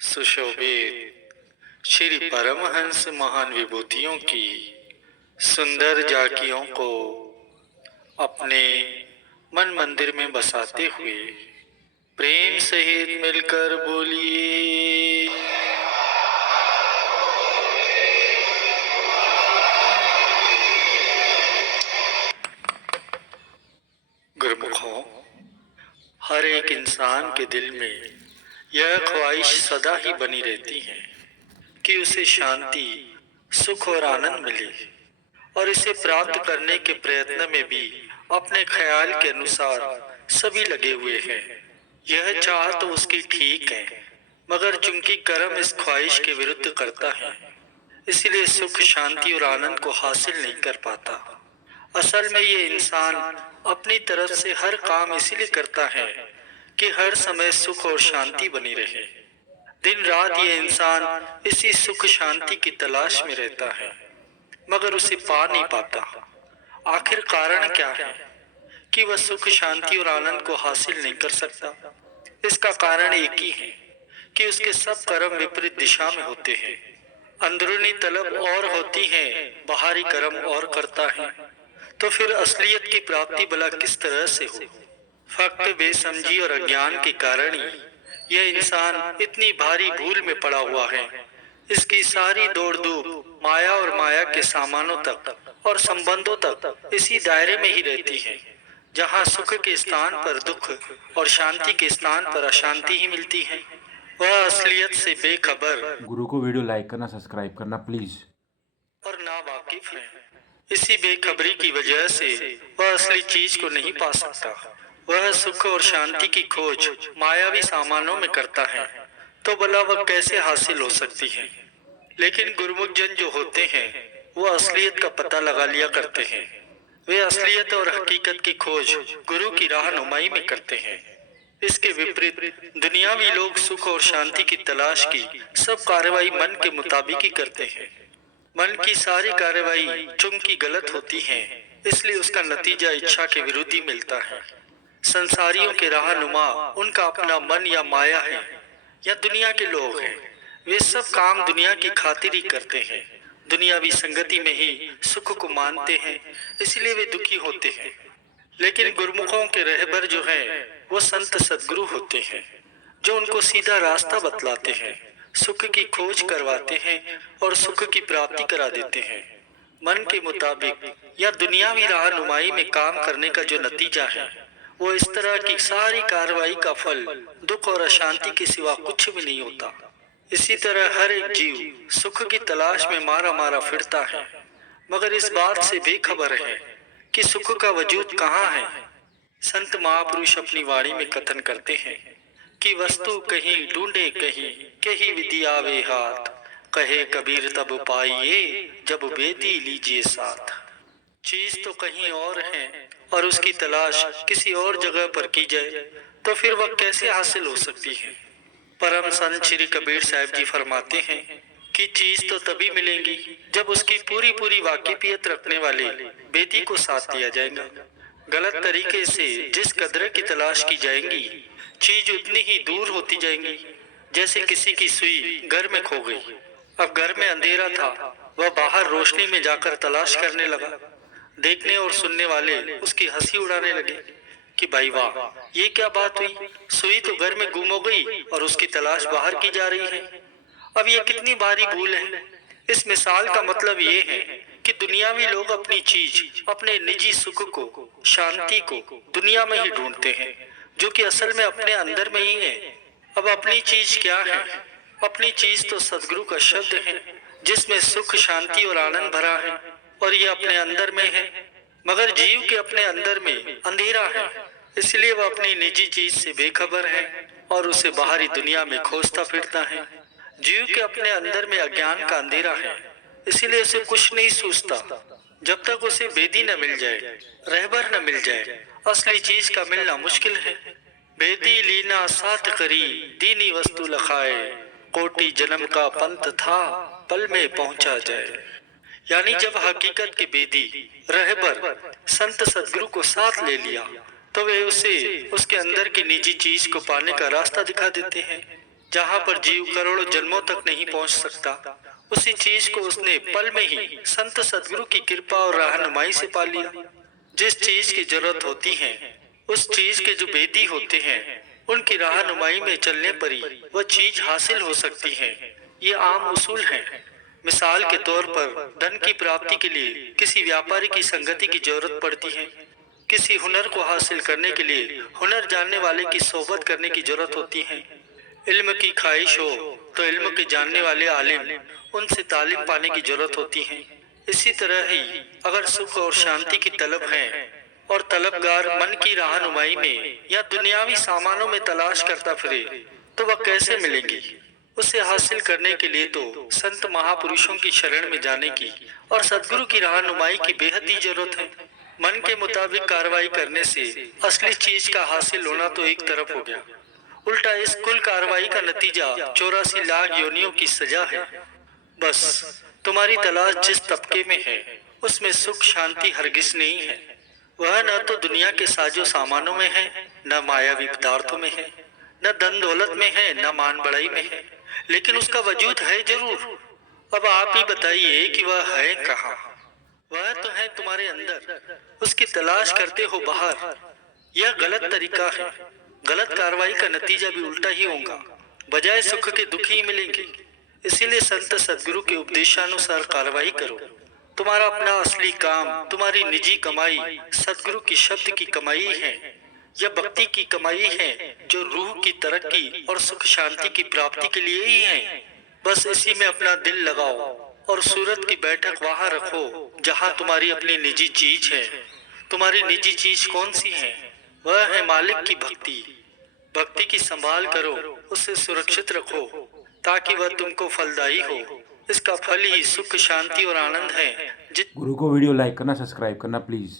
सुशोभित श्री परमहंस महान विभूतियों की सुंदर झांकियों को अपने मन मंदिर में बसाते हुए प्रेम सहित मिलकर बोलिए। गुरुमुखों, हर एक इंसान के दिल में यह ख्वाहिश सदा ही बनी रहती है कि उसे शांति, सुख और आनंद मिले, और इसे प्राप्त करने के प्रयत्न में भी अपने ख्याल के अनुसार सभी लगे हुए हैं। यह चाह तो उसकी ठीक है, मगर चूंकि कर्म इस ख्वाहिश के विरुद्ध करता है, इसलिए सुख, शांति और आनंद को हासिल नहीं कर पाता। असल में ये इंसान अपनी तरफ से हर काम इसलिए करता है कि हर समय सुख और शांति बनी रहे। दिन रात ये इंसान इसी सुख शांति की तलाश में रहता है, मगर उसे पा नहीं पाता। आखिर कारण क्या है कि वह सुख, शांति और आनंद को हासिल नहीं कर सकता? इसका कारण एक ही है कि उसके सब कर्म विपरीत दिशा में होते हैं। अंदरूनी तलब और होती है, बाहरी कर्म और करता है। तो फिर असलियत की प्राप्ति भला किस तरह से हो? फक्त बेसमझी और अज्ञान के कारण ही यह इंसान इतनी भारी भूल में पड़ा हुआ है। इसकी सारी दौड़ धूप माया और माया के सामानों तक और संबंधों तक इसी दायरे में ही रहती है, जहाँ सुख के स्थान पर दुख और शांति के स्थान पर अशांति ही मिलती है। वह असलियत से बेखबर, गुरु को वीडियो लाइक करना, सब्सक्राइब करना प्लीज, और ना वाकिफ है। इसी बेखबरी की वजह से वह असली चीज को नहीं पा सकता। वह सुख और शांति की खोज मायावी सामानों में करता है, तो भला वह कैसे हासिल हो सकती है? लेकिन गुरुमुख जन जो होते हैं, वो असलियत का पता लगा लिया करते हैं। वे असलियत और हकीकत की खोज गुरु की रहनुमाई में करते हैं। इसके विपरीत दुनियावी लोग सुख और शांति की तलाश की सब कार्रवाई मन के मुताबिक ही करते हैं। मन की सारी कार्रवाई चूंकि गलत होती है, इसलिए उसका नतीजा इच्छा के विरुद्ध ही मिलता है। संसारियों के रहनुमा उनका अपना मन या माया है, या दुनिया के लोग हैं। वे सब काम दुनिया की खातिर ही करते हैं। दुनियावी संगति में ही सुख को मानते हैं, इसलिए वे दुखी होते हैं। लेकिन गुरुमुखों के रहबर जो हैं, वो संत सद्गुरु होते हैं, जो उनको सीधा रास्ता बतलाते हैं, सुख की खोज करवाते हैं और सुख की प्राप्ति करा देते हैं। मन के मुताबिक या दुनियावी रहनुमाई में काम करने का जो नतीजा है, वो इस तरह की सारी कार्रवाई का फल दुख और अशांति के सिवा कुछ भी नहीं होता। इसी तरह हर एक जीव सुख की तलाश में मारा मारा फिरता है, मगर इस बात से बेखबर है कि सुख का वजूद कहाँ है। संत महापुरुष अपनी वाणी में कथन करते हैं कि वस्तु कहीं ढूंढे कहीं, कहीं विधि आवे हाथ, कहे कबीर तब पाइए जब बेदी लीजिए साथ। चीज तो कहीं और है और उसकी तलाश किसी और जगह पर की जाए, तो फिर वह कैसे हासिल हो सकती है? परम संत श्री कबीर साहब जी फरमाते हैं कि चीज तो तभी मिलेगी जब उसकी पूरी पूरी वाकिफियत रखने वाले बेदी को साथ दिया जाएगा। गलत तरीके से जिस कदर की तलाश की जाएगी, चीज उतनी ही दूर होती जाएंगी। जैसे किसी की सुई घर में खो गई। अब घर में अंधेरा था, वह बाहर रोशनी में जाकर तलाश करने लगा। देखने और सुनने वाले उसकी हंसी उड़ाने लगे कि भाई वाह, ये क्या बात हुई? सुई तो घर में गुम हो गई और उसकी तलाश बाहर की जा रही है। अब ये कितनी भारी भूल है। इस मिसाल का मतलब ये है कि दुनियावी लोग अपनी चीज, अपने निजी सुख को, शांति को दुनिया में ही ढूंढते हैं, जो कि असल में अपने अंदर में ही है। अब अपनी चीज क्या है? अपनी चीज तो सदगुरु का शब्द है, जिसमें सुख, शांति और आनंद भरा है, और ये अपने अंदर में है। मगर जीव के अपने अंदर में अंधेरा है, इसलिए वह अपनी निजी चीज से बेखबर है और उसे बाहरी दुनिया में खोजता फिरता है। जीव के अपने अंदर में अज्ञान का अंधेरा है, इसीलिए उसे कुछ नहीं सूझता जब तक उसे बेदी न मिल जाए, रहबर न मिल जाए। असली चीज का मिलना मुश्किल है। बेदी लीना साथ करी, दीनी वस्तु लखाए, कोटि जन्म का पंथ था, पल में पहुंचा जाए। यानी जब हकीकत के बेदी, रहबर, संत सदगुरु को साथ ले लिया, तो वे उसे उसके अंदर की निजी चीज को पाने का रास्ता दिखा देते हैं। जहाँ पर जीव करोड़ों जन्मों तक नहीं पहुँच सकता, उसी चीज को उसने पल में ही संत सदगुरु की कृपा और रहनुमाई से पा लिया। जिस चीज की जरूरत होती है, उस चीज के जो भेदी होते हैं, उनकी रहनुमाई में चलने पर ही वह चीज हासिल हो सकती है। ये आम उसूल है। मिसाल के तौर पर धन की प्राप्ति के लिए किसी व्यापारी की संगति की जरूरत पड़ती है। किसी हुनर को हासिल करने के लिए हुनर जानने वाले की सोहबत करने की जरूरत होती है। इल्म की ख्वाहिश हो तो इल्म के जानने वाले आलिम, उनसे तालीम पाने की जरूरत होती है। इसी तरह ही अगर सुख और शांति की तलब है और तलबगार मन की रहनुमाई में या दुनियावी सामानों में तलाश करता फिरे, तो वह कैसे मिलेंगी? उसे हासिल करने के लिए तो संत महापुरुषों की शरण में जाने की और सदगुरु की रहनुमाई की बेहद ही जरूरत है। मन के मुताबिक कार्रवाई करने से असली चीज का हासिल होना तो एक तरफ हो गया, उल्टा इस कुल कार्रवाई का नतीजा 84 लाख योनियों की सजा है। बस तुम्हारी तलाश जिस तबके में है, उसमें सुख शांति हरगिज नहीं है। वह न तो दुनिया के साजो सामानों में है, न मायावी पदार्थों में है, न धन दौलत में है, न मान बढ़ाई में है, लेकिन उसका वजूद है जरूर। अब आप ही बताइए कि वह है कहाँ? वह तो है तुम्हारे अंदर, उसकी तलाश करते हो बाहर। यह गलत तरीका है। गलत कार्रवाई का नतीजा भी उल्टा ही होगा, बजाय सुख के दुख ही मिलेंगे। इसीलिए संत सदगुरु के उपदेशानुसार कार्रवाई करो। तुम्हारा अपना असली काम, तुम्हारी निजी कमाई सदगुरु की शब्द की कमाई है, यह भक्ति की कमाई है, जो रूह की तरक्की और सुख शांति की प्राप्ति के लिए ही है। बस इसी में अपना दिल लगाओ और सूरत की बैठक वहां रखो जहां तुम्हारी अपनी निजी चीज है। तुम्हारी निजी चीज कौन सी है? वह है मालिक की भक्ति। भक्ति की संभाल करो, उसे सुरक्षित रखो ताकि वह तुमको फलदायी हो। इसका फल ही सुख शांति और आनंद है। गुरु को वीडियो लाइक करना, सब्सक्राइब करना प्लीज़।